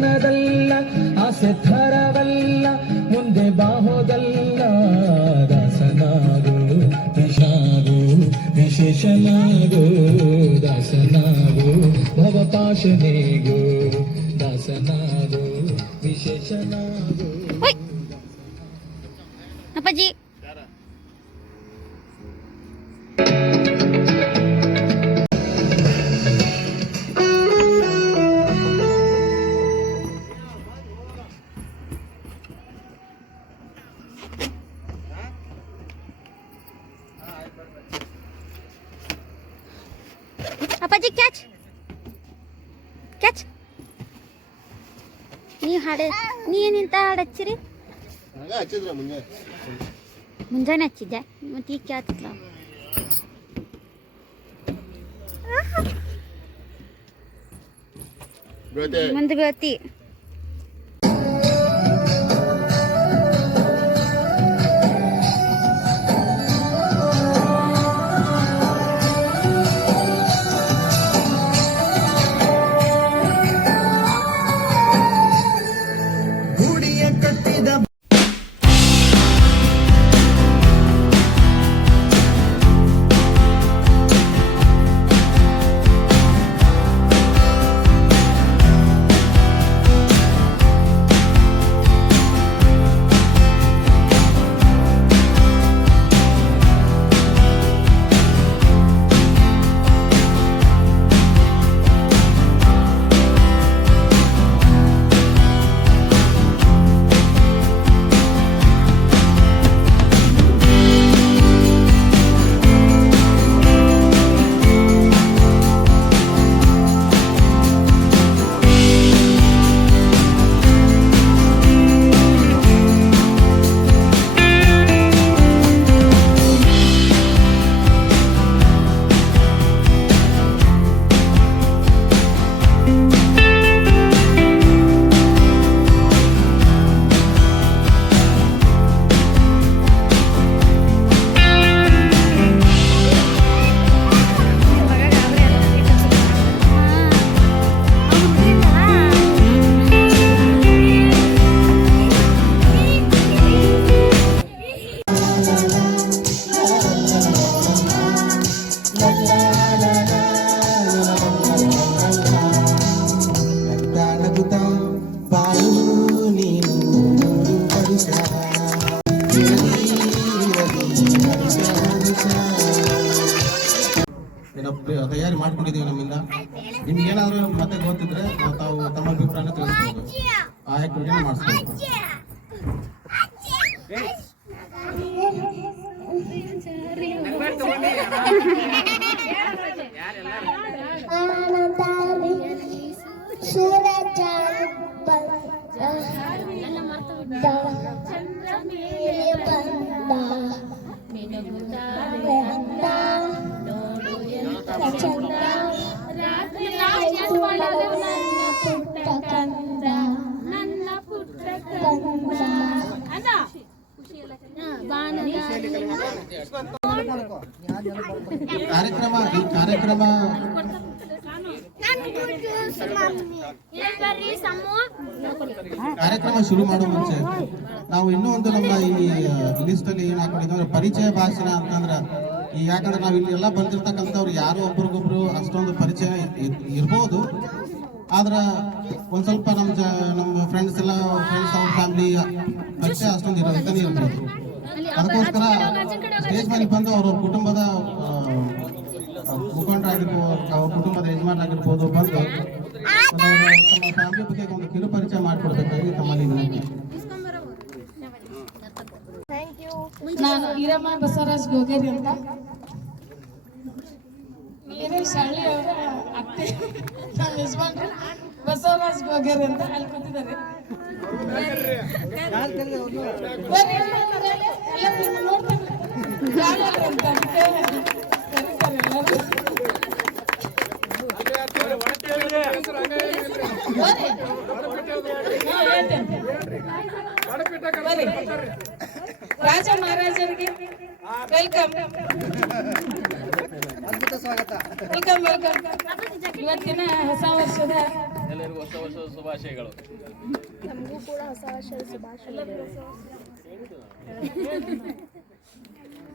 ನನ್ನದಲ್ಲ ಆಸೆ ಥರವಲ್ಲ ಮುಂದೆ ಬಾಹೋದಲ್ಲ ದಾಸನಾಗು ವಿಷಾಗು ವಿಶೇಷನಾಗು ದಾಸನಾಗು ಭವಪಾಶನೇಗು ದಾಸನಾಗು ವಿಶೇಷನಾಗು ಅಪ್ಪಾಜಿ ಅಪ್ಪಾಜಿ ಕ್ಯಾಚ್ ಕ್ಯಾಚ್ ನೀವು ನೀನಿಂತ ಹಾಡು ಹಚ್ಚಿರಿ ಮುಂಜಾನೆ ಹಚ್ಚಿದ್ದೆ ಮತ್ತೆ ಈಗ ಕೇಳ್ತಿಲ್ಲ ಮುಂದೆ ಬೀಳ್ತಿ ತಯಾರಿ ಮಾಡ್ಕೊಂಡಿದ್ದೀವಿ ನಮ್ಮಿಂದ. ನಿಮ್ಗೇನಾದ್ರೂ ಮತ್ತೆ ಗೊತ್ತಿದ್ರೆ ತಾವು ತಮ್ಮ ಅಭಿಪ್ರಾಯನ ತಿಳಿಸ್ಬೋದು, ಆ ಆಕ್ಟಿವಿಟಿನ ಮಾಡಿಸ್ಬೋದು. ಕಾರ್ಯಕ್ರಮ ಶುರು ಮಾಡುವ ಮುಂಚೆ ನಾವು ಇನ್ನೂ ಒಂದು ನಮ್ಮ ಈ ಲಿಸ್ಟ್ ಅಲ್ಲಿ ಏನ್ ಹಾಕೊಂಡಿದ್ವಿ ಪರಿಚಯ ಭಾಷಣ ಅಂತಂದ್ರ ಯಾಕಂದ್ರೆ ನಾವ್ ಇಲ್ಲಿ ಎಲ್ಲ ಬಂದಿರ್ತಕ್ಕಂಥವ್ರು ಯಾರು ಒಬ್ರಿಗೊಬ್ರು ಅಷ್ಟೊಂದು ಪರಿಚಯ ಇರ್ಬೋದು, ಆದ್ರ ಒಂದ್ ಸ್ವಲ್ಪ ನಮ್ಮ ಫ್ರೆಂಡ್ಸ್ ಅವ್ರ ಫ್ಯಾಮಿಲಿ ಪರಿಚಯ ಅಷ್ಟೊಂದು ಇರ್ಬೋದು. ಅದಕ್ಕೋಸ್ಕರ ಸ್ಟೇಜ್ ಮೇಲೆ ಬಂದು ಅವ್ರವ್ರ ಕುಟುಂಬದ ಮುಖಂಡರಾಗಿರ್ಬೋದು, ಅವ್ರ ಕುಟುಂಬದ ಯಜಮಾನರಾಗಿರ್ಬೋದು ಬಂದು ತಮ್ಮ ಫ್ಯಾಮಿಲಿ ಬಗ್ಗೆ ಒಂದು ಕಿರು ಪರಿಚಯ ಮಾಡಿಕೊಡ್ಬೇಕಾಗಿ ತಮ್ಮಲ್ಲಿ ವಿನಂತಿ. ನಾನು ಈರಮ್ಮ ಬಸವರಾಜ್ ಗೋಗೇರಿ ಅಂತ, ಶಾಲೆ ಅತ್ತೆ ನನ್ನ ಯಜಮಾನ್ರು ಬಸವರಾಜ್ ಗೋಗೇರಿ ಅಂತ ಅಲ್ಲಿ ಕೂತಿದ್ದಾರೆ. ರಾಜ ಮಹಾರಾಜರಿಗೆ ವೆಲ್ಕಮ್, ವೆಲ್ಕಮ್ ವೆಲ್ಕಮ್. ಇವತ್ತಿನ ಹೊಸ ವರ್ಷದ ಎಲ್ಲರಿಗೂ ಹೊಸ ವರ್ಷದ ಶುಭಾಶಯಗಳು. ನಮಗೂ ಕೂಡ ಹೊಸ ವರ್ಷದ ಶುಭಾಶಯಗಳು.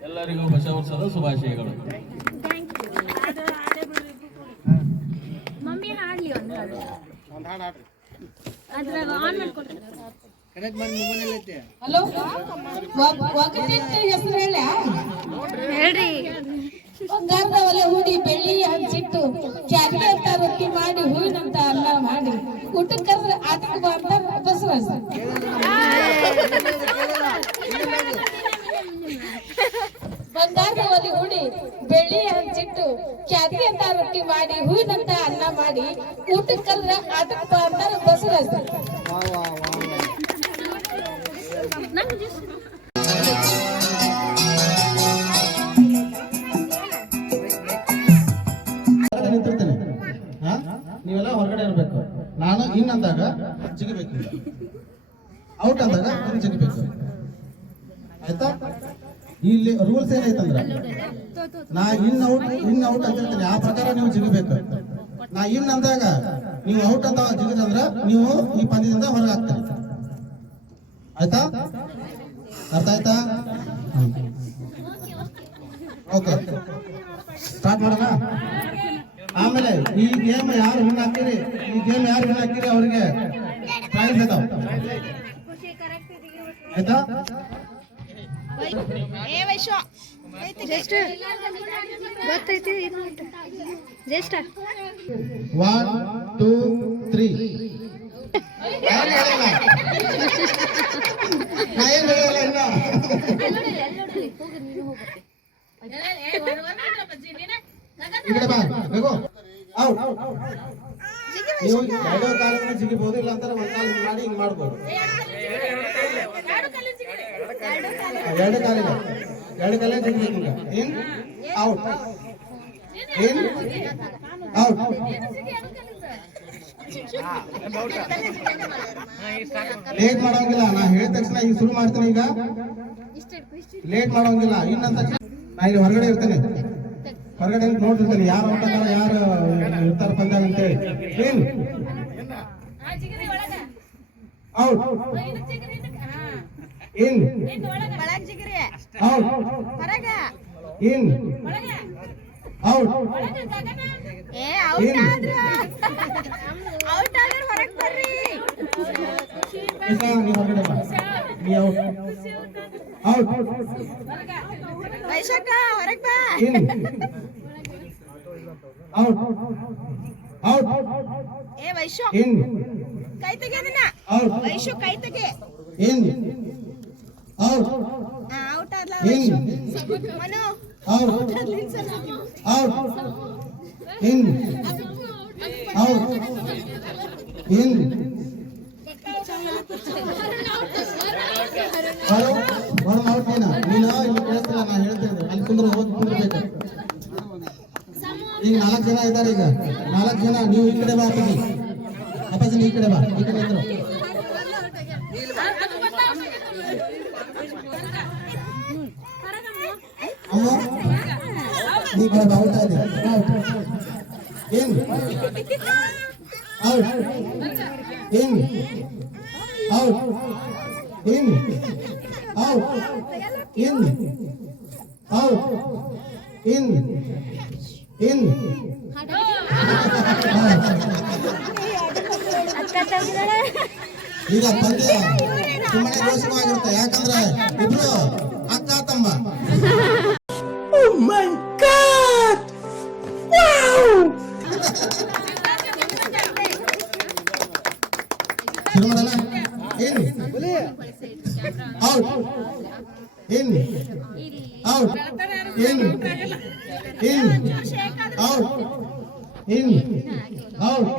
ಎಲ್ಲರಿಗೂ ಹೊಸ ವರ್ಷದ ಶುಭಾಶಯಗಳು. ಮಮ್ಮಿ ಹಾಡ್ಲಿ ಒಂದು ಹಾಡು ಅದ್ರಾಗ ಆನ್ ಮಾಡ್ಕೊಡ್ತೀನಿ. ಹಲೋ ಹೆಸರು ಹೇಳ ಹೇಳ್ರಿ. ಬಂಗಾರದ ಒಲೆ ಹೂಡಿ ಬೆಳ್ಳಿ ಹಂಚಿಟ್ಟು ಕ್ಯಾರಿಗೆ ಅಂತ ರೊಟ್ಟಿ ಮಾಡಿ ಹೂವಿನಂತ ಅನ್ನ ಮಾಡಿ ಊಟಕ್ಕೆ ಕರೆದ್ರೆ ಆಟಕ್ಕೆ ಬಾ ಅಂತ ಬಸವರಾಜ. ಬಂಗಾರದ ಒಲೆ ಹೂಡಿ ಬೆಳ್ಳಿ ಹಂಚಿಟ್ಟು ಕ್ಯಾರಿಗೆ ಅಂತ ರೊಟ್ಟಿ ಮಾಡಿ ಹೂವಿನಂತ ಅನ್ನ ಮಾಡಿ ಊಟಕ್ಕೆ ಕರೆದ್ರೆ ಆಟಕ್ಕೆ ಬಾ ಅಂತ ಬಸವರಾಜ. ನಿಂತಿರ್ತೇನೆ. ನೀವೆಲ್ಲ ಹೊರಗಡೆ ಇರ್ಬೇಕು. ನಾನು ಇನ್ ಅಂದಾಗ ಜಿಗಬೇಕು, ಔಟ್ ಅಂದಾಗ ಜಿಗಬೇಕು. ಆಯ್ತಾ? ಇಲ್ಲಿ ರೂಲ್ಸ್ ಏನೈತಂದ್ರ ನಾ ಇನ್ ಔಟ್ ಅಂತ ಹೇಳ್ತೀನಿ, ಆ ಪ್ರಕಾರ ನೀವು ಜಿಗಬೇಕು. ನಾ ಇನ್ ಅಂದಾಗ ನೀವು ಔಟ್ ಅಂತ ಜಿಗದಂದ್ರ ನೀವು ಈ ಪಂದ್ಯದಿಂದ ಹೊರಗೆ ಹಾಕ್ತೀರಿ. ಆಯ್ತಾ? ಅರ್ಥ ಆಯ್ತಾ? ಓಕೆ, ಸ್ಟಾರ್ಟ್ ಮಾಡೋಣ. ಆಮೇಲೆ ಈ ಗೇಮ್ ಯಾರು ವಿನ್ ಹಾಕಿರಿ, ಅವ್ರಿಗೆ ಪ್ರೈಸ್ ಇದಾವ. ಆಯ್ತಾ? ಗೊತ್ತೈತಿ ಜಸ್ಟ್ 1 2 3 ನೀವು ಎರಡೋ ಕಾಲಿನ ಜಿಗಿಬಹುದು, ಇಲ್ಲ ಅಂತಾರೆ ಒಂದ್ ಕಾಲ ಮಾಡಿ ಹಿಂಗ್ ಮಾಡ್ಬೋದು. ಎರಡು ಕಾಲ ಜಿಗಿಬೇಕು. ಈಗ ಇನ್ ಔಟ್, ಇನ್ ಔಟ್. ಲೇಟ್ ಮಾಡೋಂಗಿಲ್ಲ. ನಾ ಹೇಳಿದ ತಕ್ಷಣ ಈಗ ಶುರು ಮಾಡ್ತೀನಿ. ಈಗ ಲೇಟ್ ಮಾಡೋಂಗಿಲ್ಲ. ಇನ್ನಂತ ನಾ ಇಲ್ಲಿ ಹೊರಗಡೆ ಇರ್ತೇನೆ, ಹೊರಗಡೆ ನೋಡ್ತಿರ್ತೇನೆ ಯಾರು ಔಟ್ ಆಗಾರ, ಯಾರು ಇರ್ತಾರ ಪಂದ್ಯಾಗ ಅಂತೇಳಿ. ಇನ್ out, in out, in out, ನೀವು ಹೊರಗಡೆ ಬಾ. ನೀ out, out, in out, out, in in out, in out, out, in out, in out. ನೀನು ಇಲ್ಲಿ ಕೇಳಿಸ್ತಿಲ್ಲ, ನಾ ಹೇಳ್ತೇನೆ. ಅಲ್ಲಿ ಕುಂದ್ರಬೇಕು. ಈಗ 4 ಜನ ಇದ್ದಾರೆ. ಈಗ 4 ಜನ. ನೀವು ಈ ಕಡೆ ಬಾ ಅಪ್ಪಾಜಿ, ಅಪ್ಪಾಜಿ ಈ ಕಡೆ ಬಾ, ಈ ಕಡೆ ಇದ್ರು. ಅಮ್ಮ ಈ ಕಡೆ ಬಾ. ಔಟ್ ಆಗಿದೆ. In out, in out, in out, in out, in in ಈಗ ಪಂದ್ಯ ಸುಮ್ಮನೆ ರೋಚಕವಾಗಿರುತ್ತೆ. ಯಾಕಂದ್ರೆ ಇಬ್ರು ಅಕ್ಕ ತಮ್ಮ. ಶುರು ಮಾಡೋಣ. In out, in out, in in out, in out,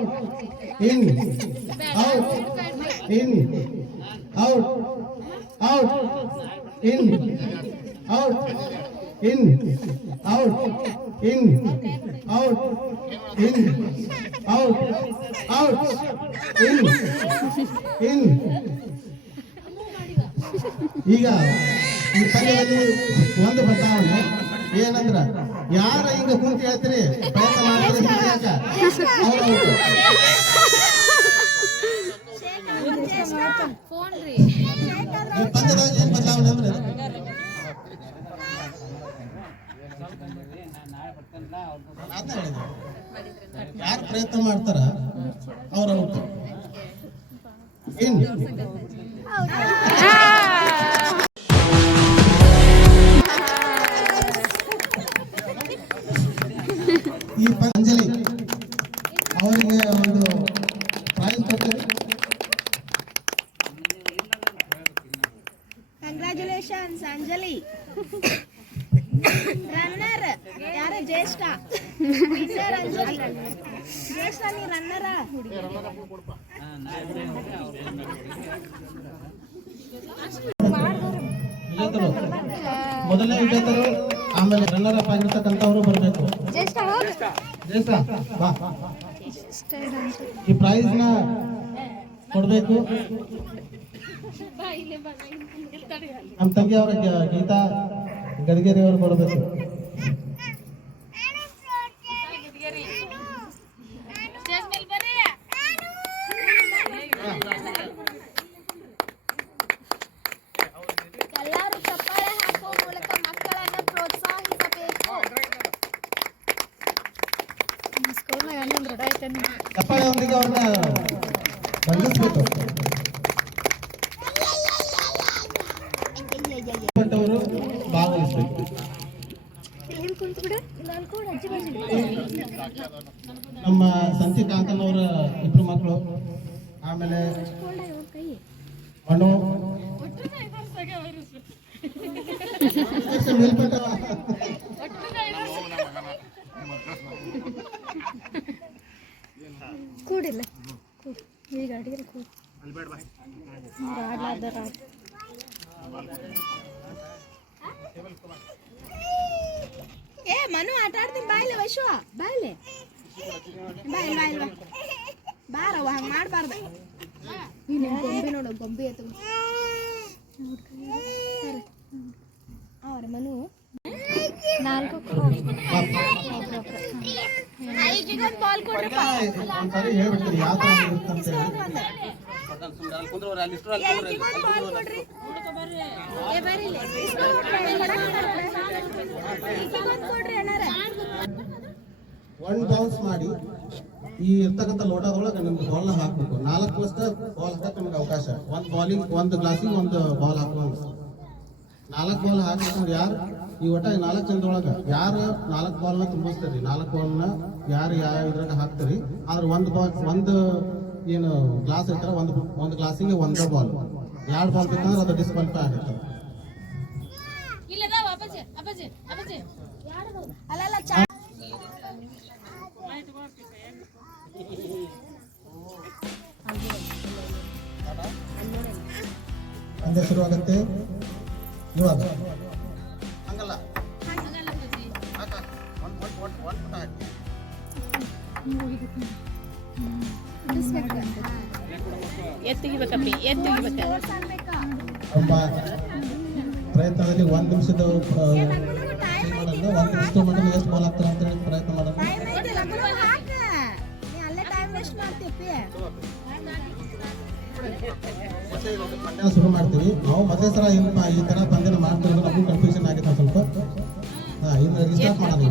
in out, in out, out, in out, in out, in out, in out, out, in in. ಈಗ ಈ ಪಂದ್ಯದಲ್ಲಿ ಒಂದು ಬದಲಾವಣೆ ಏನಂದ್ರ, ಯಾರ ಹಿಂಗ ಕುಂತ ಹೇಳ್ತೀರಿ ಪ್ರಯತ್ನ ಮಾಡ್ತೀರಿ, ಅವ್ರು ಪಂದ್ಯದಾಗ ಏನ್ ಬದಲಾವಣೆ ಅಂದ್ರೆ ಯಾರು ಪ್ರಯತ್ನ ಮಾಡ್ತಾರ ಅವ್ರ ಔಟ್. ಇನ್ ಈ ಅಂಜಲಿ ಅವರಿಗೆ ಒಂದು ಪ್ರೈಸ್ ಕೊಡ್ತೇವೆ. ಕಂಗ್ರ್ಯಾಚುಲೇಷನ್ಸ್ ಅಂಜಲಿ. ರನ್ನರ್ ಯಾರು? ಜ್ಯೇಷ್ಠ. ವಿನ್ನರ್ ಅಂಜಲಿ. ಜ್ಯೇಷ್ಠ ನೀ ರನ್ನರ. ವಿಜೇತರು ಮೊದಲನೇ ವಿಜೇತರು, ಆಮೇಲೆ ರನ್ನರ್ ಅಪ್ ಆಗಿರ್ತಕ್ಕಂಥವ್ರು ಬರಬೇಕು. ಜ್ಯೇಷ್ಠ ಹೋಗು. ಜ್ಯೇಷ್ಠ ಬಾ, ಈ ಪ್ರೈಸ್ ನ ಕೊಡ್ಬೇಕು. ನಮ್ಮ ತಂಗಿ ಅವರ ಗೀತಾ ಗದಗೇರಿ ಅವರು ಕೊಡಬೇಕು. ಎಲ್ಲರೂ ಚಪ್ಪಾಳೆ ಹಾಕುವ ಮೂಲಕ ಮಕ್ಕಳನ್ನು ಪ್ರೋತ್ಸಾಹಿಸಬೇಕು. ಚಪ್ಪಾಳೆಯೊಂದಿಗೆ ಅವ್ರನ್ನ ಬಂಧಿಸ್ಬೇಕು. ಅವರು ಭಾಗವಹಿಸ್ಬೇಕು. ನಮ್ಮ ಸಂತಿ ಕಾಂತನವರ ಇಬ್ರು ಮಕ್ಕಳು, ಆಮೇಲೆ ಮನು ಮೇಲ್ಪಟ್ಟ ಕೂಡಿಲ್ಲ ಈಗ ಅಡಿಗೆ ಕೂಡಿ ಆಡ್ಲಾರ್ದಾರ. ಏ ಮನು ಆಟ ಆಡ್ತೀನಿ. ಬಾಯ್ಲೆ ವೈಶ್ವ, ಬಾಯ್ಲೆ ಬಾಯ್ಲೆ ಬಾಯ್ಲೆ ಬಾರವ್ವ, ಹಂಗೆ ಮಾಡಬಾರ್ದು. ನೀನು ಗೊಂಬೆ ನೋಡು, ಗೊಂಬೆ ಎತ್ತು ಅವ್ರ ಮನು 4 ಐಜಿಗೊಂದು ಬಾಲ್ ಕೊಡ್ರಪ್ಪ. ಒಂದ್ಸರಿ ಹೇಳ್ಬಿಡ್ತೀನಿ ಯಾವ ತರ ಇರುತ್ತೆ ಅಂತ ಹೇಳಿ. ಐಜಿಗೊಂದು ಬಾಲ್ ಕೊಡ್ರಿ. ಏ ಬರ್ರಿ ಇಲ್ಲಿ. ಐಜಿಗೊಂದು ಕೊಡ್ರಿ ಅಣ್ಣಾರ. ಒನ್ ಬೌನ್ಸ್ ಮಾಡಿ ಈ ಇರ್ತಕ್ಕಂಥ ಲೋಟದೊಳಗೆ ನಿಮ್ಗೆ ಬಾಲ್ನ ಹಾಕ್ಬೇಕು. 4 ಬಾಲ್ ಹಾಕಕ್ಕೆ ನಿಮ್ಗೆ ಅವಕಾಶ. ಒಂದು ಬಾಲಿಂಗ್, ಒಂದು ಗ್ಲಾಸಿಗೆ ಒಂದು ಬಾಲ್ ಹಾಕುವಂಗ 4 ಬಾಲ್ ಹಾಕ್ಬೇಕು. ಯಾರು ಈ ಒಟ್ಟ 4 ಜನದೊಳಗೆ ಯಾರು 4 ಬಾಲ್ನ ತುಂಬಿಸ್ತೀರಿ, 4 ಬಾಲ್ನ ಯಾರು ಯಾವ ಇದ್ರಾಗ ಹಾಕ್ತೀರಿ, ಆದ್ರೆ ಒಂದು ಏನು ಗ್ಲಾಸ್ ಇರ್ತಾರೆ, ಒಂದು ಗ್ಲಾಸಿಗೆ 1 ಬಾಲ್. 2 ಬಾಲ್ ಬೇಕಂದ್ರೆ ಅದು ಡಿಸ್ಕ್ವಾಲಿಫೈ ಆಗುತ್ತೆ. ಅಲ್ಲಲ್ಲ ಪಂದ್ಯ ಶುರುವಾಗುತ್ತೆ ಇವಾಗ. ಹಂಗಲ್ಲ, ಎತ್ತಿಗಿಬೇಕಪ್ಪಿ, ಎತ್ತಿಗಿಬೇಕ. ಒಬ್ಬ ಪ್ರಯತ್ನದಲ್ಲಿ 1 ನಿಮಿಷದ ಮಾಡೋದು. 1 ನಿಮಿಷದ ಮಟ್ಟದಲ್ಲಿ ಎಷ್ಟು ಬಾಲ್ ಆಗ್ತಾರೆ ಅಂತ ಹೇಳಿ ಪ್ರಯತ್ನ ಮಾಡೋದು. ಪಂದ್ಯ ಶುರು ಮಾಡ್ತೀವಿ ನಾವು. ಮೊದಲೇ ಸಲ ಈ ತರ ಪಂದ್ಯನ ಮಾಡ್ತಿರೋದು ನಮಗೂ ಕನ್ಫ್ಯೂಷನ್ ಆಗಿತ್ತು ಸ್ವಲ್ಪ. ಇನ್ನು ರಿಸ್ಟಾರ್ಟ್ ಮಾಡೋದು.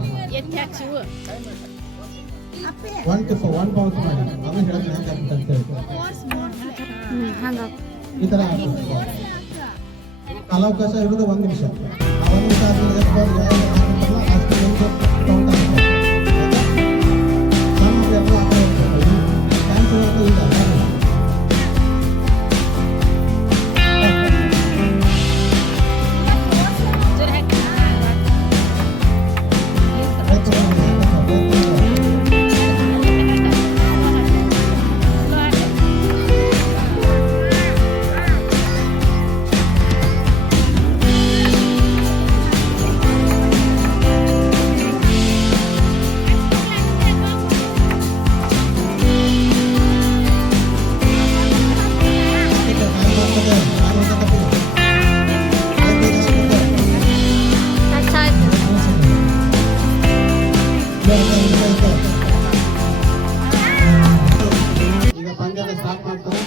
ಒನ್ ಬೌನ್ಸ್ ಮಾಡಿ ಆಮೇಲೆ ಹೇಳ್ತೀನಿ ಹೆಂಗೆ ಆಗ್ತದೆ ಅಂತ ಹೇಳಿ. ಈ ತರ ಕಾಲಾವಕಾಶ ಇರೋದು 1 ನಿಮಿಷ. ಆ 1 ನಿಮಿಷ ಆದ್ಮೇಲೆ ಎಷ್ಟು ಬಾಲ್ ಯಾವ ಹಾಕಿರ್ತಾರಲ್ಲ ಅಷ್ಟು ನಿಮಿಷ ಕೌಂಟ್ ಆಗುತ್ತೆ. ಸಣ್ಣ ಎಲ್ಲ ಹಾಕಿರ್ತಾರೆ. ಟೈಮ್ ಶುರುವಾಗುತ್ತೆ ಈಗ. ಈಗ ಪಂದ್ಯನ ಸ್ಟಾರ್ಟ್ ಮಾಡ್ತಾರೆ.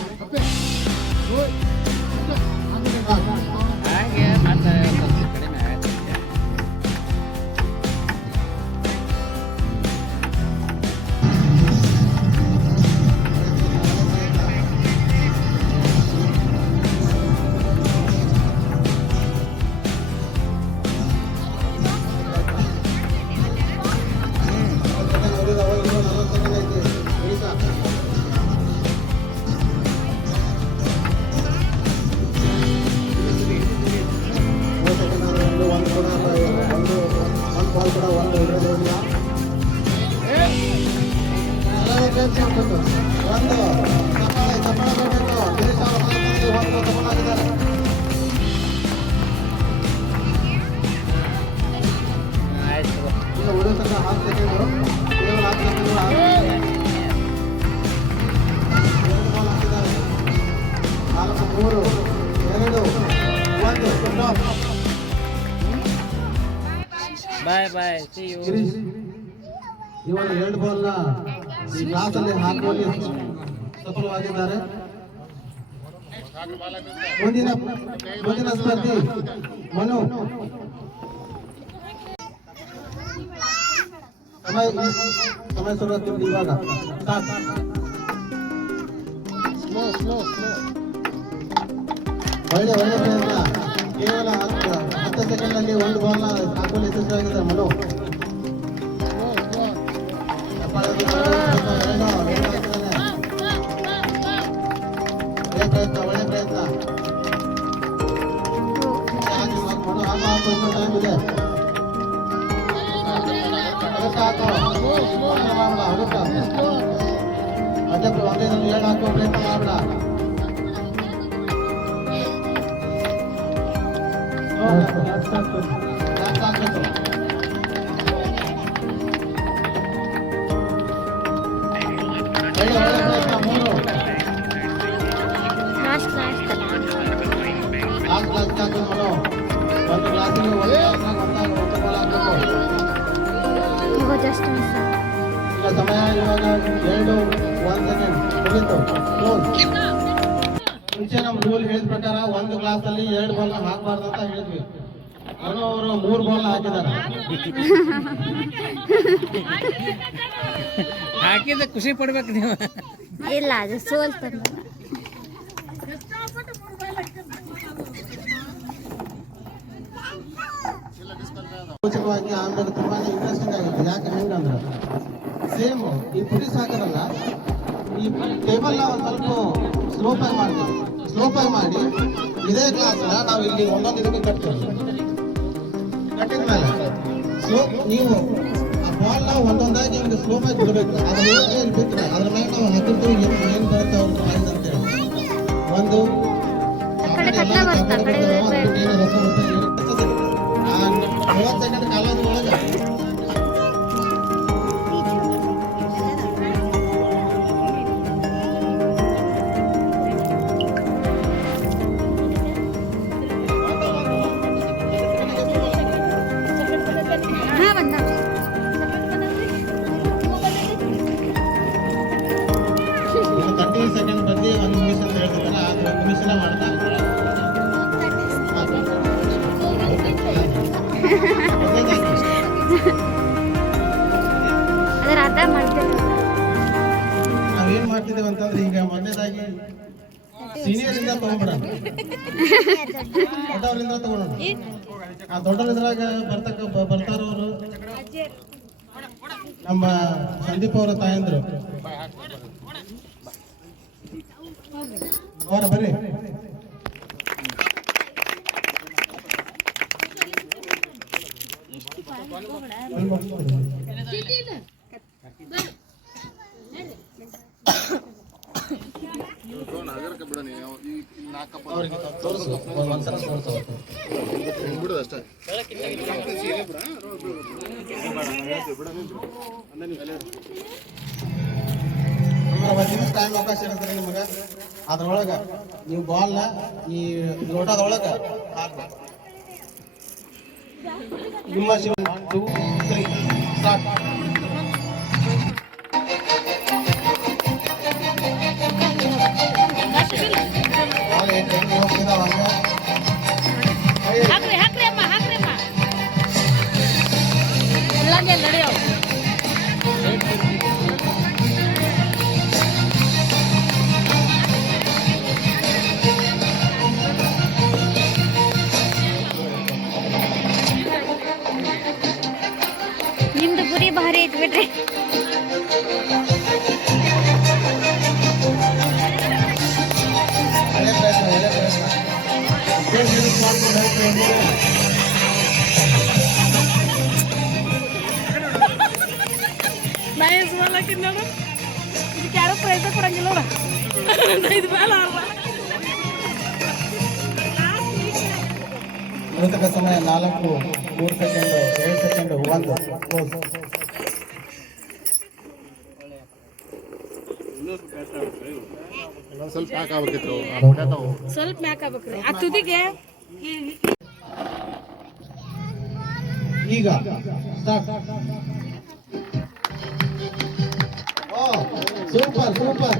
ಎಲ್ಲರೂ ಬೇಸ್ ಮಾಡ್ಬೇಕು. ಒಂದು ಚಪ್ಪಾಳೆ ಬರಬೇಕು. ಗಿರೀಶ್ ಅವರ ಪ್ರಯತ್ನದಲ್ಲಿ ಒಂದು ಸಫಲರಾಗಿದ್ದಾರೆ. ಇನ್ನು ಉಳಿದ ತನಕ 10 ಸೆಕೆಂಡು. ಕೇವಲ 10 ಸೆಕೆಂಡು. 2 ಬಾಲ್ ಹಾಕಿದ್ದಾರೆ. 4, 3, 2, 1 stop. Bye see you. Girish ಇವರು 2 ಬಾಲ್ನ ಈ ಗ್ಲಾಸಲ್ಲಿ ಹಾಕುವಲ್ಲಿ ಸಫಲವಾಗಿದ್ದಾರೆ. ಮುಂದಿನ ಸ್ಪರ್ಧಿ ಮನು. ಸಮಯ ಶುರುವಾಗ್ತಿದೆ ಇವಾಗ. ಸ್ಟಾರ್ಟ್. ಒಳ್ಳೆ ಪ್ರಯತ್ನ. ಕೇವಲ 10 ಸೆಕೆಂಡ್ನಲ್ಲಿ 1 ಬಾಲ್ನ ಹಾಕುವಲ್ಲಿ ಯಶಸ್ವಿಯಾಗಿದೆ ಮನು. ಒಳ್ಳೆ ಪ್ರಯತ್ನ. ಟೈಮ್ ಇದೆ. ಅದೇ ಒಂದೇನಲ್ಲಿ 2 ಹಾಕುವ ಪ್ರಯತ್ನ ಮಾಡಬೇಡ. ಒಂದು ಗ್ಲಾಸಿಗೆ ಈಗ ಸಮಯ ಇವಾಗ 2, 1 ಸೆಕೆಂಡ್ ಮುಗಿತು. ಮುಂಚೆ ನಮ್ಮ ರೂಲ್ ಹೇಳಿದ ಪ್ರಕಾರ 1 ಗ್ಲಾಸಲ್ಲಿ 2 ಬಾಲ್ನ ಹಾಕಬಾರ್ದು ಅಂತ ಹೇಳಿದ್ವಿ. ಅವರು 3 ಬಾಲ್ ಹಾಕಿದ್ದಾರೆ. ಹಾಕಿದ ಖುಷಿ ಪಡ್ಬೇಕು ನೀವು. ಇಲ್ಲ ಅದು ಸೋಲ್ತಂದ. ರೋಚಕವಾಗಿ ಆಮೇಲೆ ತುಂಬಾ ಇಂಟ್ರೆಸ್ಟಿಂಗ್ ಆಗಿತ್ತು. ಯಾಕೆ ಹೆಂಗಂದ್ರೆ ಸೇಮ್ ಈ ಪುಡಿ ಸಾಕರಲ್ಲ, ಈ ಟೇಬಲ್ನ ಒಂದು ಸ್ವಲ್ಪ ಸ್ಲೋಪಾಗಿ ಮಾಡ್ತೀವಿ. ಸ್ಲೋಪಾಗಿ ಮಾಡಿ ಇದೇ ಗ್ಲಾಸ್ನ ನಾವು ಇಲ್ಲಿ ಒಂದೊಂದು ಇದಕ್ಕೆ ಕಟ್ತೀವಿ. ಕಟ್ಟಿದ ಮೇಲೆ ನೀವು ಆ ಬಾಲ್ನ ಒಂದೊಂದಾಗಿ ಹಿಂಗೆ ಸ್ಲೋಪಾಗಿ ಬಿಡಬೇಕು. ಅದ್ರ ಇಲ್ಲಿ ಬಿಟ್ಟರೆ ಅದ್ರ ಮೇಲೆ ನಾವು ಹಾಕಿರ್ತೀವಿ ಏನು ಬರುತ್ತೆ ಅವ್ರ ಪ್ರೈಸ್ ಅಂತೇಳಿ. ಒಂದು 30 ಸೆಕೆಂಡ್ ಕಾಲದ ಒಳಗೆ ಸೆಕೆಂಡ್ ಬಂದು 1 ನಿಮಿಷ ಅಂತ ಹೇಳ್ತಿದ್ದಾರೆ. ಆದ್ರೆ 1 ನಿಮಿಷನ ಮಾಡ್ತಾ ನಾವೇನ್ ಮಾಡ್ತಿದ್ದೇವೆ ಅಂತಂದ್ರೆ ಈಗ ಮೊನ್ನೆದಾಗಿ ಸೀನಿಯರ್ ಇಂದ ತಗೊಂಡ್ಬಿಡ ದೊಡ್ಡವರಿಂದ ತಗೊಳೋಣ. ಆ ದೊಡ್ಡವರಿದ್ರಾಗ ಬರ್ತಾರವರು ನಮ್ಮ ಸಂದೀಪ್ ಅವರ ತಾಯಂದ್ರು ಅವರ ಬರ್ರಿ. ಅವರಿಗೆ ತೋರಿಸು ಒಂದ್ಸಲ ತೋರಿಸು ಅಷ್ಟೇ. ಟೈಮ್ ಅವಕಾಶ ಇರುತ್ತೆ ನಿಮಗೆ. ಅದ್ರೊಳಗೆ ನೀವು ಬಾಲ್ನ ಈ ಲೋಟದೊಳಗೆ ಹಾಕ್ಬೇಕು. ನಿಮ್ಮ 1, 2, 3 ಸ್ಟಾರ್ಟ್. ನಿಮ್ದು ಪುರಿ ಭಾರಿ ಐತ್ ಬಿಡ್ರಿ. ನೋಡು ಇದಕ್ಕೆ ಯಾರೋ ಪ್ರೈಸ್ ಕೊಡಂಗಿಲ್ಲ ನೋಡ 5 ಬಾಲ್ 6 ಬಾಲ್ ಕೃತಕ ಸಮಯ 4 3 ಸೆಕೆಂಡ್ 7 ಸೆಕೆಂಡ್ 1 ಕ್ಲೋಸ್. ಸ್ವಲ್ಪ ಹಾಕಬೇಕಿತ್ತು ಸ್ವಲ್ಪ ಮ್ಯಾಕ್ ಆಗ್ಬೇಕ್ರಿ ಆ ತುದಿಗೆ ಈಗ ಸ್ಟಾರ್ಟ್. ಓ ಸೂಪರ್ ಸೂಪರ್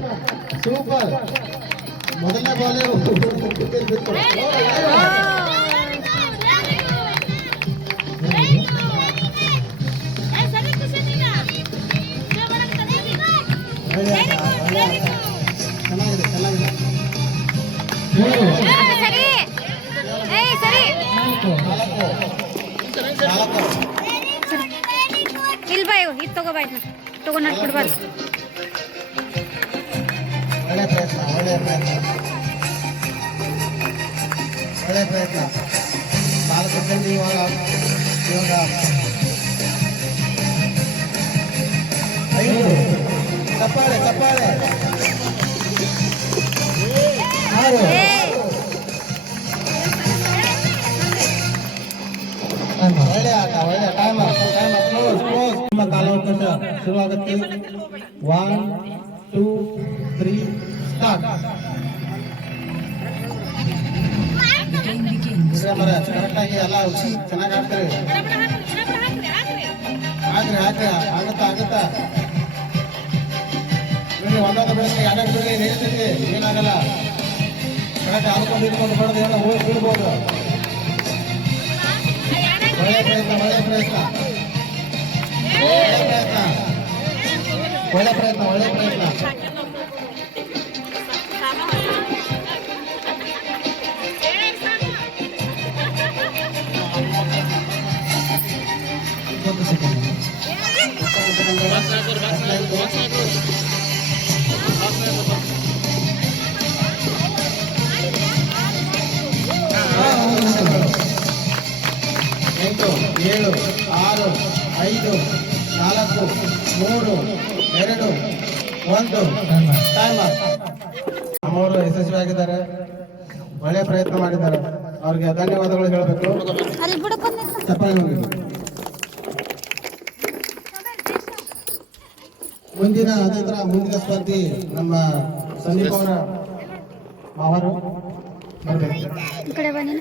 ಸೂಪರ್. ಮೊದಲನೇ ಬಾಲ್ ಚೆನ್ನಾಗಿದೆ ಚೆನ್ನಾಗಿದೆ. ಸರಿ ಏಯ್ ಸರಿ ನಾಲ್ಕು ಇಲ್ಲಿ ಬಾ ಇದು ತಗೋ ಬಾ ಇದನ್ನ ತಗೋ ನಟ್ ಬಿಡ್ಬಾರ್ದು. ಒಳ್ಳೆ ಪ್ರಯತ್ನ ಒಳ್ಳೆ ಪ್ರಯತ್ನ ಒಳ್ಳೆ ಪ್ರಯತ್ನ. 4 ಸೆಕೆಂಡ್ ಇವಾಗ 5 ಚಪ್ಪಾಳೆ ಚಪ್ಪಾಳೆ 6 ಒಳ್ಳೆ ಆಟ ಒಳ್ಳೆ ಟೈಮ್ ಕ್ಲೋಸ್ ಕ್ಲೋಸ್. ನಿಮ್ಮ ಕಾಲಾವಕಾಶ ಶುರುವಾಗುತ್ತೆ. 1 2 3 ಸ್ಟಾರ್ಟ್. ಕರೆಕ್ಟ್ ಆಗಿ ಎಲ್ಲ ಚೆನ್ನಾಗಿ ಆಡ್ತೀರಿ. ಆಗ್ರಿ ಆಗ್ರಿ ಆಗುತ್ತಾ ಆಗುತ್ತಾ. ಬಿಡಿ ಒಂದೊಂದು ಬೆಳಗ್ಗೆ ಯಾವ್ಯಾವ ಬಿಡಿ ಹೇಳ್ತೀವಿ ಏನಾಗಲ್ಲ. ಕರೆಕ್ಟ್ ಆಡ್ಕೊಂಡು ಇಟ್ಕೊಂಡು ಬಡ್ದು ಎಲ್ಲ ಹೋಗಿ ಬಿಡ್ಬೋದು. ಒಳ್ಳೆ ಪ್ರಯತ್ನ ಒಳ್ಳೆ ಪ್ರಯತ್ನ ಒಳ್ಳೆ ಪ್ರಯತ್ನ ಒಳ್ಳೆ ಪ್ರಯತ್ನ ಒಳ್ಳೆ ಪ್ರಯತ್ನ. ಎಂಟು 7 6 5 4 3 2 1 ಟೈಮರ್. ನಮ್ಮವರು ಯಶಸ್ವಿಯಾಗಿದ್ದಾರೆ. ಒಳ್ಳೆಯ ಪ್ರಯತ್ನ ಮಾಡಿದ್ದಾರೆ. ಅವ್ರಿಗೆ ಧನ್ಯವಾದಗಳು ಹೇಳಬೇಕು. ಅಲ್ಲಿ ಬಿಡಪ್ಪ ಚಪ್ಪಾಳೆ ಹೋಗಿ. ಮುಂದಿನ ಅದೇ ತರ ಮುಂದಿನ ಸ್ಪರ್ಧಿ ನಮ್ಮ ಸಂದೀಪ್ ಅವರ ಮಾವರು ಬರ್ಬೇಕು. ಈ ಕಡೆ ಬನ್ನಿ.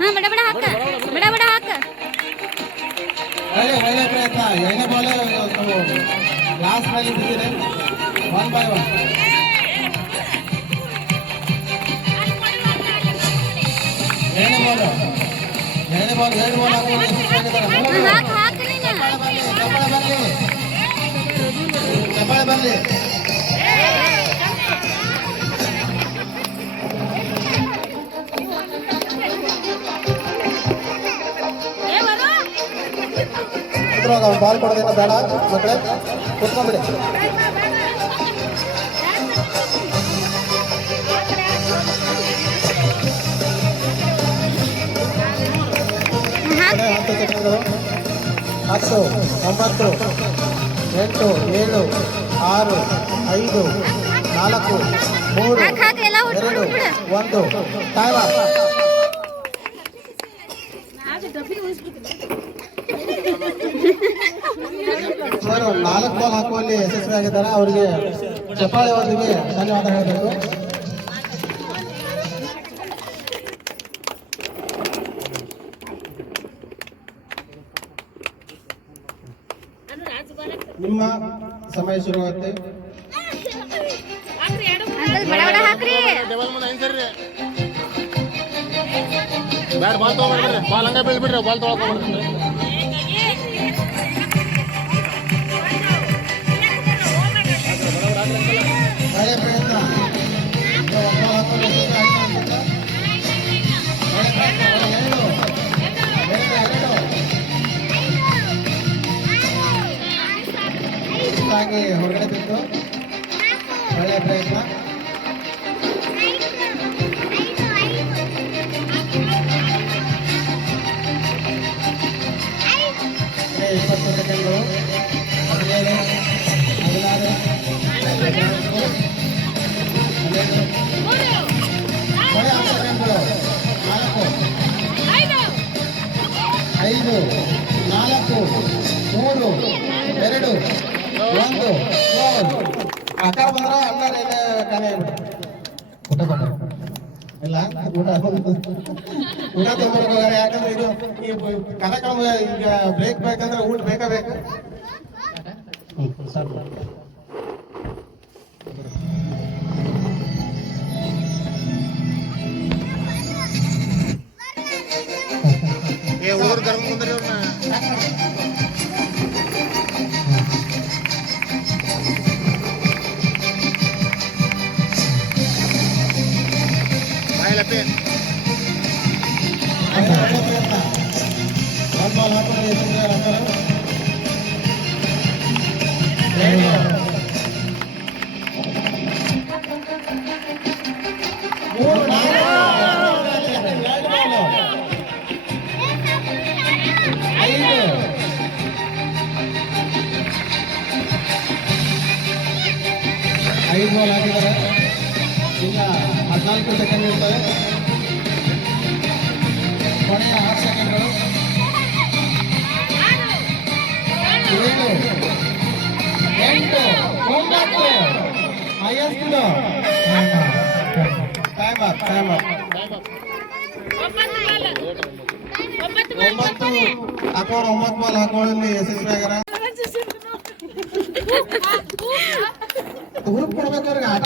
ಹಾ ಬಡ ಬಡ ಹಾಕ ಬಡ ಬಡ ಹಾಕ. ಒಳ್ಳೆ ಪ್ರಯತ್ನ. ಎರಡನೇ ಬಾಲ್ ಲಾಸ್ಟ್ ನಲ್ಲಿ ಬಿದ್ದಿದೆ. 1 by 1. ಎರಡನೇ ಬಾಲ್ 2 ಬಾಲ್ ಹಾಕಿ ಹಾಕ ಹಾಕ ನೀನು. ಚಪ್ಪಾಳೆ ಬರಲಿ. ಬಾಲ್ ಕೊಡೋದೇನೋ ಬೇಡ ಮಕ್ಕಳೇ, ಕುತ್ಕೊಂಡ್ಬಿಡಿ. ಹತ್ತು ಸೆಕೆಂಡ್ಗಳು. 10 9 8 7 6 5 4 3 ಹಾಕ ಎಲ್ಲ 2 1 ಟೈಮರ್. ಸರ್ 4 ಬಾಲ್ ಹಾಕುವಲ್ಲಿ ಯಶಸ್ವಿಯಾಗಿದ್ದಾರೆ. ಅವರಿಗೆ ಚಪ್ಪಾಳೆ ಅವರಿಗೆ ಧನ್ಯವಾದ ಹೇಳಬೇಕು. ನಿಮ್ಮ ಸಮಯ ಶುರುವಾಗುತ್ತೆ. ಬಡ ಬಡ ಹಾಕ್ರಿ. ಬ್ಯಾಡ ಬಾಲ್ ತಗೊಂಡ್ಬಿಡ್ರಿ. ಬಾಲ್ ಹಂಗ ಬೀಳ್ಬಿಡ್ರಿ. ಬಾಲ್ ತೊಗೊಳ್ಕೊಂಡ್ಬಿಡ್ರಿ. ಒಳ್ಳೆ ಪ್ರಯತ್ನ. ಹೊರಗಡೆ ಬಿಟ್ಟು ಒಳ್ಳೆಯ ಪ್ರಯತ್ನ. 20 ಸೆಕೆಂಡ್ಗಳು. 17, 16, 15, 5, 4, 3, 2, 1. ಅಕ್ಕ ಬಂದ್ರ ಅಣ್ಣ ಕಾಲೇ ಊಟ ಬಂದ್ರ ಇಲ್ಲ ಊಟ ತಗೊಂಡ್ಬರ್ಬೇಕಾರೆ. ಯಾಕಂದ್ರೆ ಇದು ಈ ಕಾರ್ಯಕ್ರಮ ಈಗ ಬ್ರೇಕ್ ಬೇಕಂದ್ರೆ ಊಟ ಬೇಕಾ ಬೇಕು. ಸರ್ ಹುಡುಗರು ಕರ್ಕೊಂಡು ಬಂದ್ರಿ ಅವ್ರನ್ನ. ಆಯ್ಲಪ್ಪಿ ಐದು ಬಾಲ್ ಹಾಕಿದ್ದಾರೆ. ಈಗ 14 ಸೆಕೆಂಡ್ ಇರ್ತದೆ. ಕೊನೆಯ 6 ಸೆಕೆಂಡ್ಗಳು. 7, 8, 9. Highest time up. 9 ಹಾಕೋರು 9 ಬಾಲ್ ಹಾಕೋಳಲ್ಲಿ ಯಶಸ್ವಿ ಆಗ್ಯಾರ. ಹುರುಪ್ ಕೊಡ್ಬೇಕು ಅವ್ರಿಗೆ. ಆಟ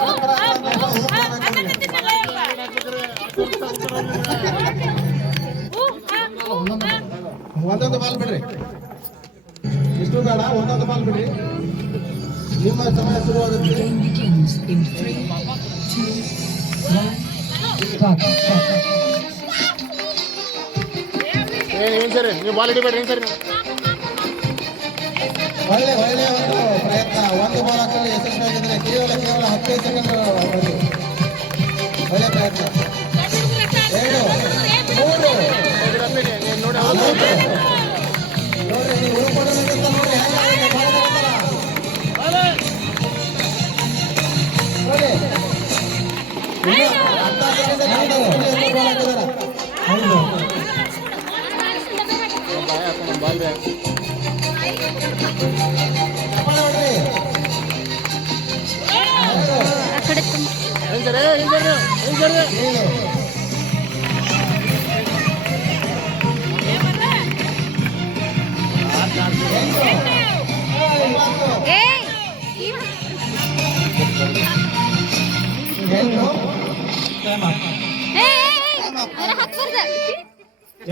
ಒಂದೊಂದು ಬಾಲ್ ಬಿಡ್ರಿ. ಇಷ್ಟು ಬೇಡ, ಒಂದೊಂದು ಬಾಲ್ ಬಿಡ್ರಿ. ನಿಮ್ಮ ಸಮಯ ಶುರುವಾಗುತ್ತೆ. ಏನ್ ಸರಿ ನೀವು ಬಾಲ್ ಹಿಡಿಬೇಡ್ರಿ. ಏನ್ ಸರಿ ಒಳ್ಳೆಯ ಒಂದು ಪ್ರಯತ್ನ. ಒಂದು ಬಾಲ್ ಹಾಕಲು ಯಶಸ್ವಿಯಾಗಿದ್ರೆ ಕೇವಲ 15 ಸೆಕೆಂಡ್. ಒಳ್ಳೆಯ ಪ್ರಯತ್ನ. 2, 3, ನೋಡಿ 4. ನೋಡ್ರಿ ನೀವು ಉಳ್ಕೊಡೋದಕ್ಕೆ ನೋಡಿ ಹೆಂಗಾಗಿದೆ ಬಾಲ್ ಬರ್ತಾರ. ನೋಡಿ ಇನ್ನು 10 ಸೆಕೆಂಡ್ ಬಾಲ್ ಹಾಕಿದಾರ. ಹೌದು ಬಾಲ್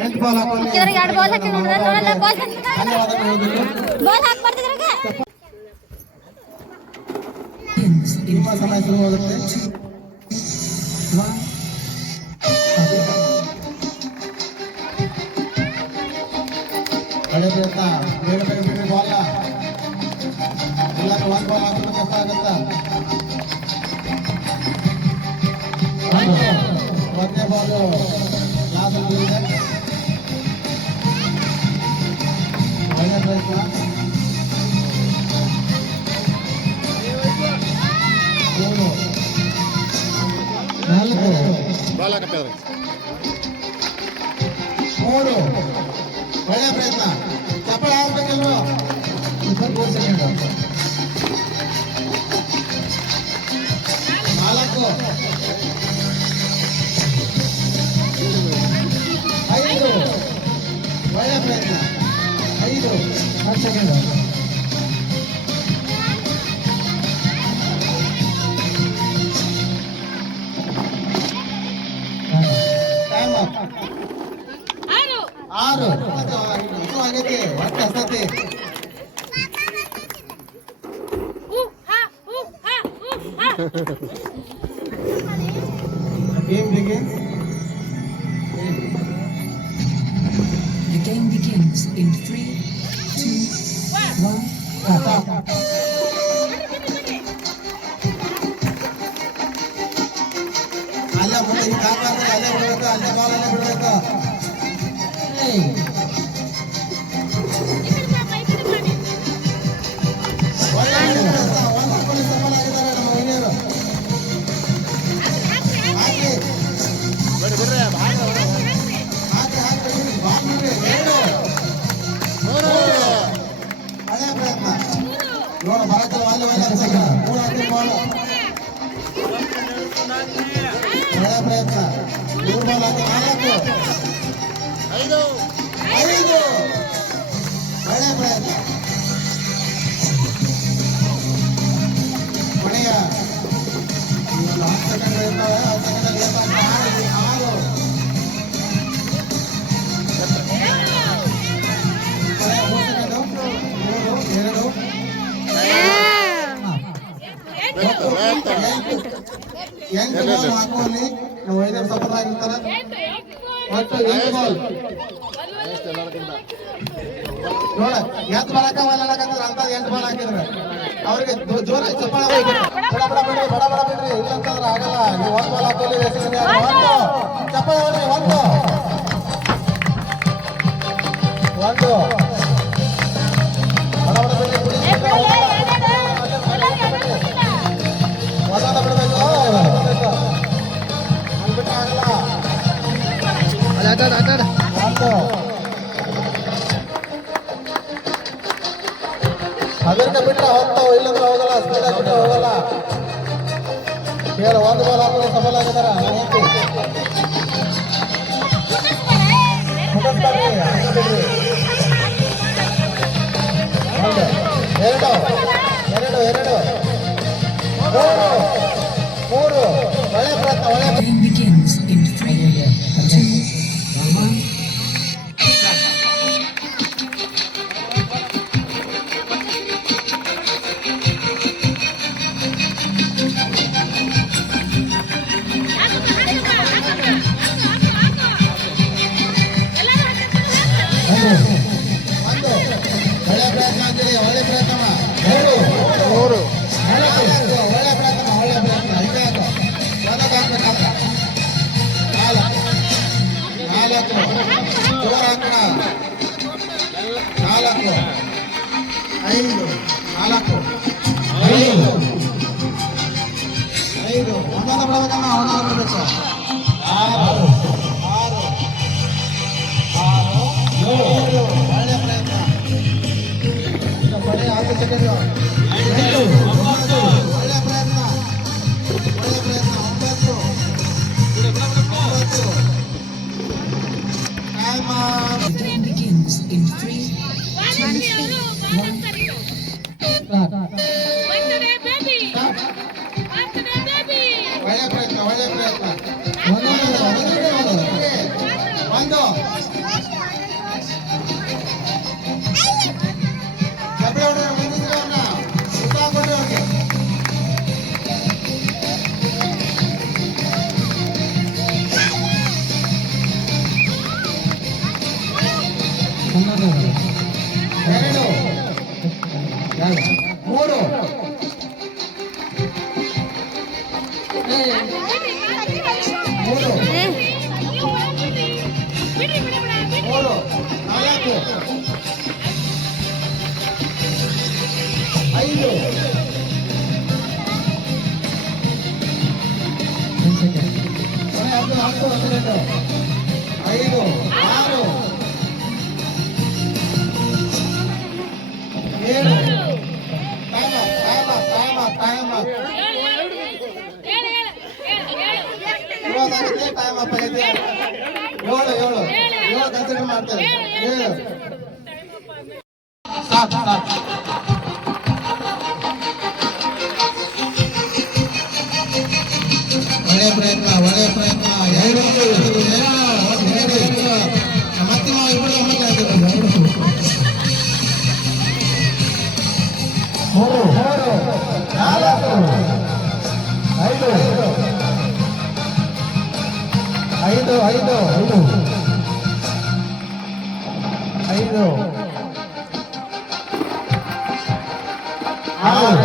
ಎಂಟು ಬಾಲ್ ಹಾಕೊಂಡು 2 ಬಾಲ್ ಹಾಕಿ ನೋಡಿದ್ರೆ ನೋಡಲ್ಲ ಬಾಲ್ ಹಾಕ್ಬಾರ್ದಿದ್ರಾಗ. ನಿಮ್ಮ ಸಮಯ ಶುರುವಾಗುತ್ತೆ. ಒಳ್ಳೆ ಪ್ರಯತ್ನ. ಬೇಗ ಬಿಡ್ರಿ ಬಾಲ್ನ. ಇಲ್ಲಾಂದ್ರೆ 1 ಬಾಲ್ ಹಾಕೋದು ಕಷ್ಟ ಆಗತ್ತಾ. ಒಂದೇ ಬಾಲು ಲಾಸ್ ಆಗಿದೆ. ಒಳ್ಳೆ ಪ್ರಯತ್ನ. 3, 4, ಬಾಲ್ ಹಾಕತ್ತವ್ರಿ. 3. ಒಳ್ಳೆ ಪ್ರಯತ್ನ. ಚಪ್ಪಳ ಆಗ್ಬೇಕಲ್ವ. 24 ಸೆಕೆಂಡ್. 4, 5. ಒಳ್ಳೆ ಪ್ರಯತ್ನ. 5, 10 ಸೆಕೆಂಡ್. Time up. 6. ಆಗೈತಿ ಹೊಟ್ಟೆ ಹಸ್ತೈತಿ. Game begins. The game begins in 3, 2, 1. Stop. ಈ ಕಾಕಾದ್ರೆ ಅಲ್ಲೇ ಬಿಡ್ಬೇಕು, ಅಲ್ಲೇ ಬಾಲ್ ಅಲ್ಲೇ ಬಿಡ್ಬೇಕು. ಏಯ್. ಒಳ್ಳೆ ಪ್ರಯತ್ನ. ಒಂದು ಗೋಲಿಗೆ ಸಫಲರಾಗಿದ್ದಾರೆ ನಮ್ಮ ಹಿರಿಯರು. ಹಾಕಿ ಬಿಡ್ರಿ ಹಾಕಿ ಬಾಲ್ ಬಿಡ್ರಿ. 2 ಒಳ್ಳೆ ಪ್ರಯತ್ನ. ನೋಡು ಬರಕಲ್ಲ ಅಲ್ಲಿ ಒಳ್ಳೆ ಅನ್ಸಲ್ಲ. 3 ಹಾಕಿ ಬಾಲ್. ಒಳ್ಳೆ ಪ್ರಯತ್ನ. 3 ಬಾಲ್ ಹಾಕಿ 4. 5 ಒಳ್ಳೆ ಪ್ರಯತ್ನ. ಕೊನೆಯ 10 ಸೆಕೆಂಡ್ ಇರ್ತವೆ. 10 ಸೆಕೆಂಡ್ ಅಲ್ಲಿ 6 ಕೊನೆಯ 3 ಸೆಕೆಂಡ್. 3 2 8 ಬಾಲ್ ಹಾಕುವಲ್ಲಿ ನಮ್ಮ ವೈದ್ಯರು ಸಫಲರಾಗಿರ್ತಾರೆ. ಒಟ್ಟು 8 ಬಾಲ್. ನೋಡ ಎತ್ ಬರಕವಲ್ಲ ಅಂತ 8 ಬಾಲ್ ಹಾಕಿದ್ರೆ ಅವ್ರಿಗೆ ಜೋರಾಗಿ ಚಪ್ಪಾಳೆ ಬಡ ಬಡ ಬಿಡ್ರಿ, ಬಡ ಬಡ ಬಿಡ್ರಿ. ಇಲ್ಲಂತಂದ್ರೆ ಆಗಲ್ಲ. ನೀವು 1 ಬಾಲ್ ಹಾಕೋಲಿ. ಚಪ್ಪಾಳೆ ಹೊಡ್ರಿ. 1 ಬಡ ಬಡ ಬಿಡ್ರಿ. ಒಂದೊಂದ ಬಿಡ್ಬೇಕು. ಅಲ್ಲಿ ಬಿಟ್ರೆ ಆಗಲ್ಲ. 1 ಅದಕ್ಕೆ ಬಿಟ್ರೆ ಹೋಗ್ತಾವ, ಇಲ್ಲಂದ್ರೆ ಹೋಗಲ್ಲ. ಸ್ಪೀಡಾಗಿ ಬಿಟ್ರೆ ಹೋಗಲ್ಲ. ಕೇಳ 1 ಬಾಲ್ ಹಾಕೋದು ಸಫಲ ಆಗಿದಾರ. ಮುಗಿಸ್ತಾರೆ. 1 2 3 ಒಳ್ಳೆ ಪ್ರಯತ್ನ. ಒಳ್ಳೆ The game begins in 3, 2, 1. ಒಳ್ಳೆ ಪ್ರಯತ್ನ ಆಗ್ತದೆ. ಒಳ್ಳೆ ಪ್ರಯತ್ನ. 3 ಒಳ್ಳೆ ಪ್ರಯತ್ನ. ಒಳ್ಳೆ ಪ್ರಯತ್ನ. ಹಿಂಗೆ ಹಾಕು. ಒಂದೊಂದು ಹಾಕ್ಬೇಕಂತ. 4 ಜೋರ್ ಹಾಕೋಣ. 4 5 ಒಂದೊಂದು ಬಿಡಬೇಕಮ್ಮ. ಒಂದೊಂದು ಬಿಡಬೇಕು. 6 7 ಒಳ್ಳೆ ಪ್ರಯತ್ನ. ಕೊನೆ 10 ಸೆಕೆಂಡ್. 8 ಒಳ್ಳೆ ಪ್ರಯತ್ನ. 9 The game begins in 3, 2, 1. ಒಳ್ಳೆ ಪ್ರಯತ್ನ. ಒಳ್ಳೆ ಪ್ರಯತ್ನ. 1 ಚಪ್ಪಲಿ ಹೊಡೆದ್ರೆ ಬಂದಿದ್ರೆ ಅವ್ರನ್ನ ಸುತ್ತಾಕೊಂಡ್ರೆ ಅವ್ರಿಗೆ. ಎರಡು 3 4 5 5 6 7 ಟೈಮ್ ಇವಾಗುತ್ತೆ. ಟೈಮ್ ಅಪ್ ಆಗಿದೆ. 7 ಕನ್ಸಿಡರ್ ಮಾಡ್ತಾರೆ. 7 ಸ್ಟಾರ್ಟ್. ಒಳ್ಳೆ ಪ್ರಯತ್ನ. 2 ಮತ್ತೆ ನಾವು ಇಬ್ಬರು 9 ಆಗ್ತದೆ. 3 4 5 5 6 7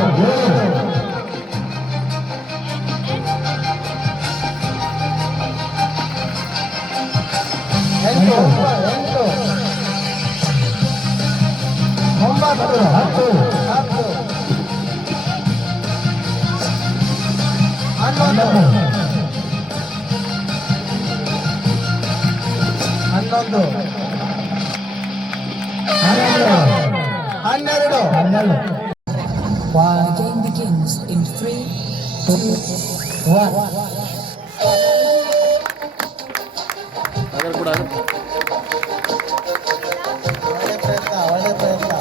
11 12 The game begins in 3, 2, 1. ಅದ್ರ ಕೂಡ ಒಳ್ಳೆ ಪ್ರಯತ್ನ ಒಳ್ಳೆ ಪ್ರಯತ್ನ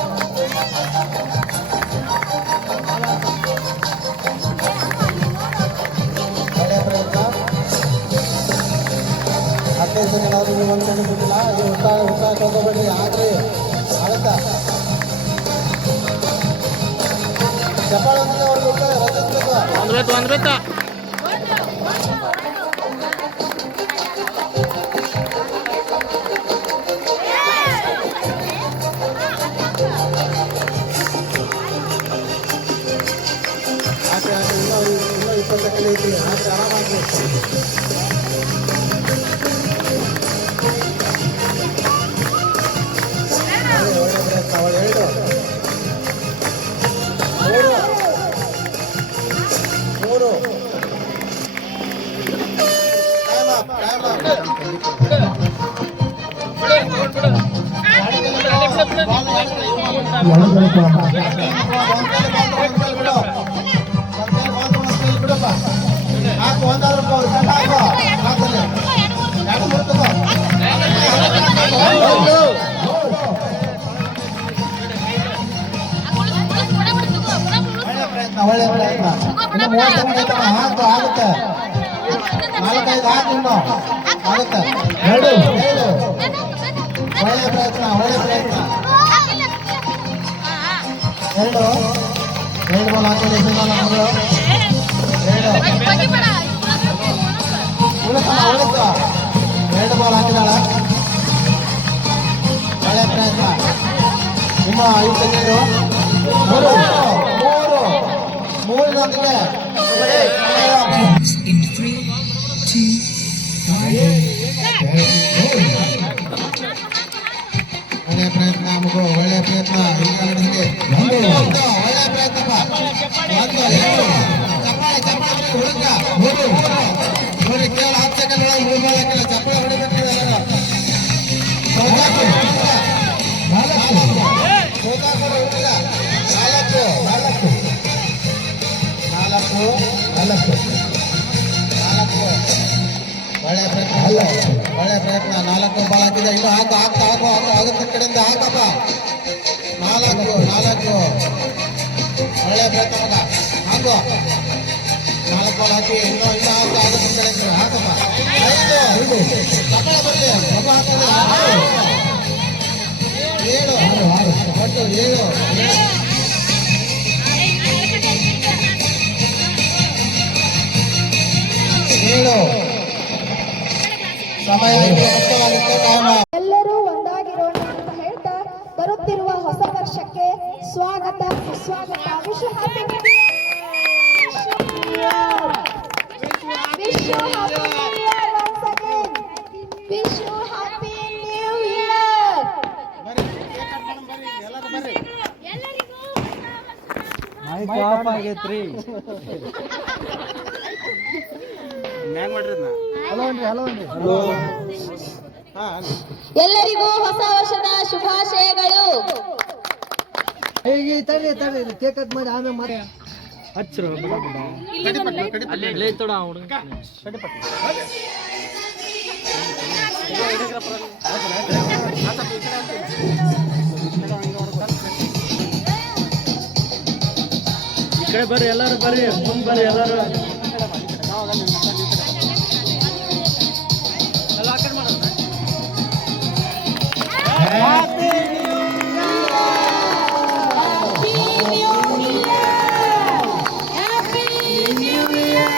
ಒಳ್ಳೆ ಪ್ರಯತ್ನ 15 ಸೆಕೆಂಡ್ ಆದ್ರೂ ನೀವು 1 ಸೆಕೆಂಡ್ ಬಿಟ್ಟಿಲ್ಲ ಇದು ಉತ್ಸಾಹ ತಗೋಬೇಡ್ರಿ ಆಗ್ರಿ ಆಗುತ್ತಾ ಚಪ್ಪಾಳೆ ಹೊಂದಿದೆ ಅವ್ರಿಗೆ ಹೋಗ್ತಾರೆ ರಚಿಸ್ಬೇಕು ಒಂದ್ ಬೇತ ಆಚೆ ಆಚೆ ಇನ್ನೂ 20 ಸೆಕೆಂಡ್ ಐತಿ ಆಚೆ ಆರಾಮಾಗಿ ಒಳ್ಳೆ ಪ್ರಯತ್ನ ಒಳ್ಳೆ 2 3 ಟೈಮ್ ಅಪ್ ಹಾಕು ಒಂದಾದ್ರೂ ಒಳ್ಳೆ ಪ್ರಯತ್ನ ಇನ್ನು 30 ಸೆಕೆಂಡ್ ಐತಮ್ಮ ಹಾಕು ಆಗುತ್ತೆ 4-5 ಹಾಕು ಇನ್ನು ಆಗುತ್ತೆ 2 ಒಳ್ಳೆ ಪ್ರಯತ್ನ 2 ಬಾಲ್ ಹಾಕೊಂಡು ಎಸೆಯಲ್ಲ ಮಗಳು 2 ಬಾಲ್ ಹಾಕಿದಾಳ ಒಳ್ಳೆ ಪ್ರಯತ್ನ ಇನ್ನು 5 ಸೆಕೆಂಡು 3 In 3, 2, 1. ಒಳ್ಳೆ ಪ್ರಯತ್ನ ಮಗು ಒಳ್ಳೆ ಪ್ರಯತ್ನ ಒಳ್ಳೆ ಪ್ರಯತ್ನಪ್ಪ ಹುಡುಗ ನೋಡಿ ಕೇವಲ 10 ಸೆಕೆಂಡ್ ಒಳಗೆ 3 ಬಾಲ್ ಹಾಕಿಲ್ಲ ಚಪ್ಪಳೆ ಹೊಡಿಬೇಕು ಒಳ್ಳೆ ಪ್ರಯತ್ನ 4 ಬಾಲ್ ಹಾಕಿದ ಇನ್ನು ಹಾಕು ಆಗುತ್ತೆ ಕಡೆಯಿಂದ ಹಾಕಪ್ಪ 4 ಒಳ್ಳೆ ಪ್ರಯತ್ನ ಮಗ ಹಾಕು 4 ಬಾಲ್ ಹಾಕಿ ಇನ್ನು ಹಾಕು ಆಗುತ್ತೆ ಕಡೆಯಿಂದ ಹಾಕಪ್ಪ 5 ಸಕಳ ಬಂದೆ ಮಗು ಹಾಕೋದು 7 ಒಟ್ಟು 7 ಸಮಯ ಎಲ್ಲರೂ ಒಂದಾಗಿರೋಣ ಅಂತ ಹೇಳ್ತಾ ಬರುತ್ತಿರುವ ಹೊಸ ವರ್ಷಕ್ಕೆ ಸ್ವಾಗತ ಸುಸ್ವಾಗತ. Wish happy new year. Wish you happy new year once again. Wish you happy new year. Mic off ಆಗೈತ್ರಿ ಮ್ಯಾಗ್ ಮಾಡ್ರಿ ಹಲೋ ಎಲ್ಲರಿಗೂ ಹೊಸ ವರ್ಷದ ಶುಭಾಶಯಗಳು. ಕೇಕ್ ಕಟ್ ಮಾಡಿ ಆಮೇಲೆ ಮಾಡಿ ಹಚ್ಚರು ಅಲ್ಲೇ ತೊಡ ಹುಡುಗ ಈ ಕಡೆ ಬರ್ರಿ ಎಲ್ಲರೂ ಬರ್ರಿ ಮುಂದೆ ಬರ್ರಿ ಎಲ್ಲರೂ ಎಲ್ಲ ಆ ಕಡೆ ಮಾಡೋಣ ಕಟ್ ಮಾಡ್ರಿ ಹ್ಯಾಪಿ ನ್ಯೂ ಇಯರ್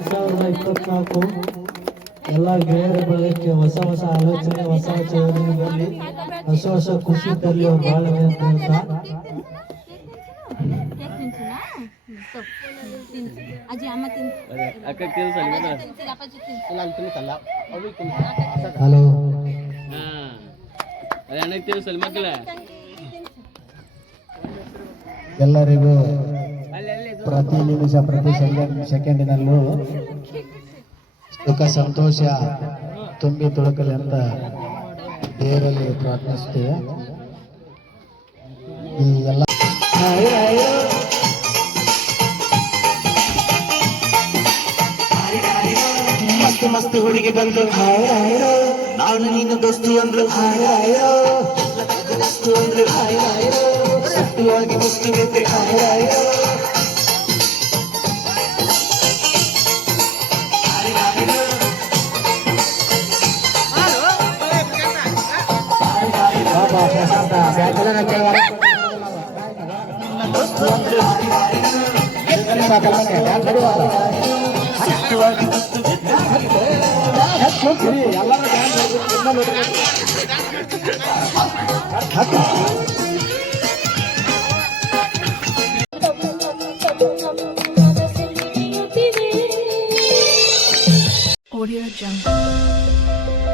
2024 ಎಲ್ಲ ಗೆಳೆಯರ ಬಳಗಕ್ಕೆ ಹೊಸ ಆಲೋಚನೆ ಹೊಸ ಚಳುವಳಿ ಬರಲಿ ಹೊಸ ಖುಷಿ ತರಲಿ ಅವ್ರು ಬಾಳವೆ ಅಂತ ಹೇಳ್ತಾ ಅಜ್ಜಿ ಅಮ್ಮ ತಿನ್ ಅಕ್ಕ ತಿನ್ಸಲ್ಲ ಹಲೋ ಹಾ ಅದೇ ಅಣ್ಣಗೆ ತಿನ್ಸಲ್ಲ ಮಕ್ಕಳ ಎಲ್ಲರಿಗೂ ಪ್ರತಿ ನಿಮಿಷ ಪ್ರತಿ ಸೆಕೆಂಡಿನಲ್ಲೂ ಸುಖ ಸಂತೋಷ ತುಂಬಿ ತುಳುಕಲಿ ಅಂತ ದೇವರಲ್ಲಿ ಪ್ರಾರ್ಥಿಸುತ್ತೇವೆ. ಈ ಎಲ್ಲ ಮಸ್ತ್ ಮಸ್ತ್ ಹುಡುಗಿ ಬಂದು ನಾನು ನೀನು ದೋಸ್ತಿ ಅಂದ್ರು ದೋಸ್ತು ಅಂದ್ರು ಸತ್ತುವಾಗಿ ಮುಸ್ತು ಬಿದ್ದೆ ದೋಸ್ತು ಅಂದ್ರು ಸತ್ತುವಾಗಿ ಮುಸ್ತು ಬಿದ್ದೆ Audio Jungle.